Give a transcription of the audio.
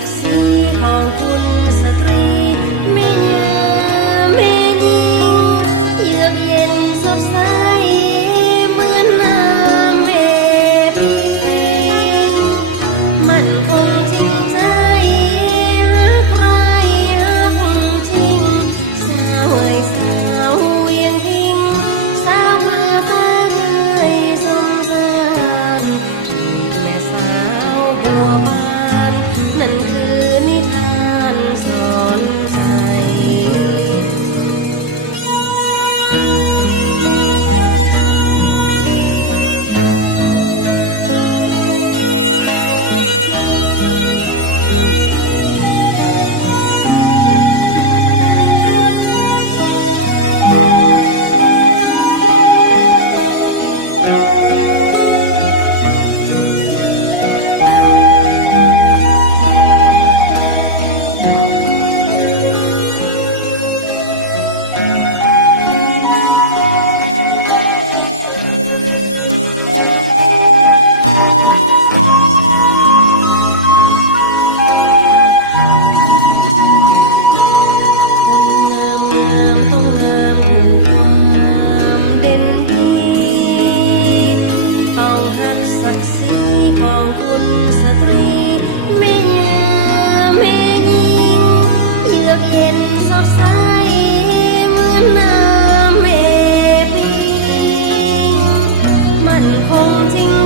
to see how 听